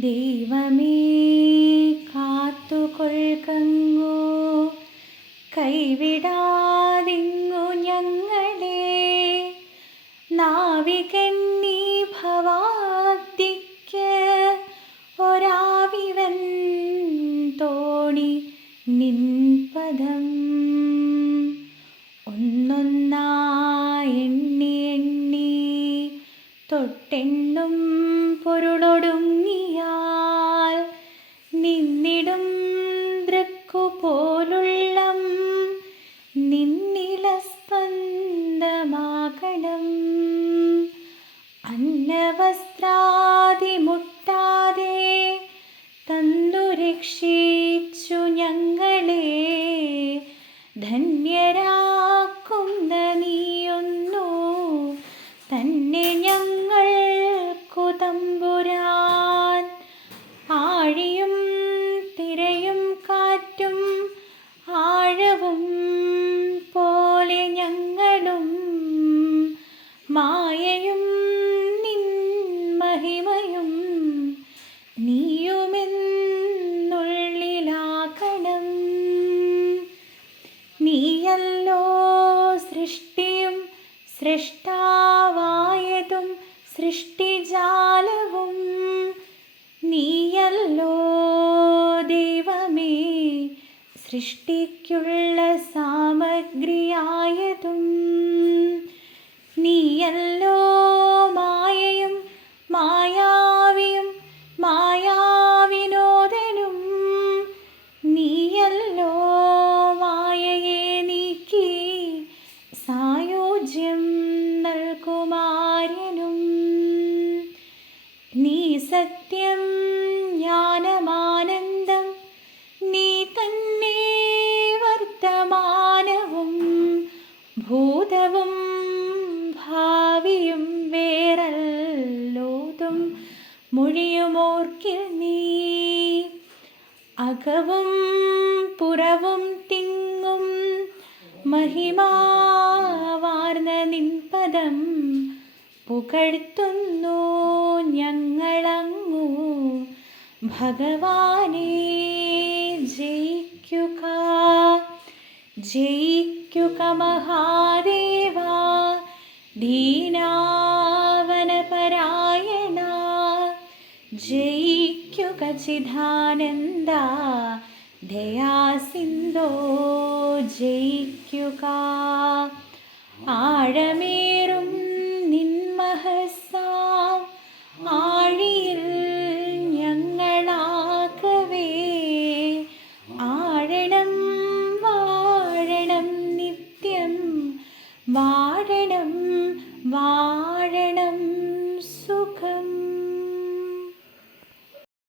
ദൈവമേ കാത്തുകൊൾകങ്ങു, കൈവിടാതിങ്ങു ഞങ്ങളെ. നാവികന്നീ ഭവാബ്ദിക്ക് ഒരാവിവൻ തോണി നിൻപദം. ഒന്നൊന്നായെണ്ണി എണ്ണി തൊട്ടെണ്ണും പൊരുളൊടുങ്ങിയാൽ നിന്നിടും ദൃക്കുപോലുള്ളം നിന്നിലസ്പന്ദമാകണം. അന്നവസ്ത്രാദി മുട്ടാതെ തന്നു രക്ഷിച്ചു ഞങ്ങളെ. ധന്യരാക്കുന്ന നീയൊന്നു തന്നെ ഞങ്ങൾക്കു തമ്പുരാൻ. ആഴിയും തിരയും കാറ്റും ആഴവും പോലെ ഞങ്ങളും, മായയും നിൻ മഹിമയും നീയുമെന്നുള്ളിലാകണം. നീയല്ലോ സൃഷ്ടിയും സൃഷ്ടാവായതും സൃഷ്ടിജാലവും. നീയല്ലോ ദൈവമേ സൃഷ്ടിക്കുള്ള സാമഗ്രിയായതും. നീയല്ലോ മായയും മായാവിയും മായാവിനോദനും. നീയല്ലോ മായയെ നീക്കി സായോജ്യം നൽകുമാര്യനും. നീ സത്യം ജ്ഞാനമാനന്ദം, നീ തന്നെ വർത്തമാനവും ഭൂതവും ഭാവിയും വേറല്ലോതും മൊഴിയുമോർക്കിൽ നീ. അകവും പുറവും തിങ്ങും മഹിമാവാർന്ന നിൻപദം പുകഴ്ത്തുന്നു ഞങ്ങളങ്ങു. ഭഗവാനേ ജയിക്കുക ജയിക്കുക മഹാദേവ. ദീനാവനപരായണ ജയിക്കുക ചിദാനന്ദ. ദയാസിന്ധോ ജയിക്കുക. ആഴമേ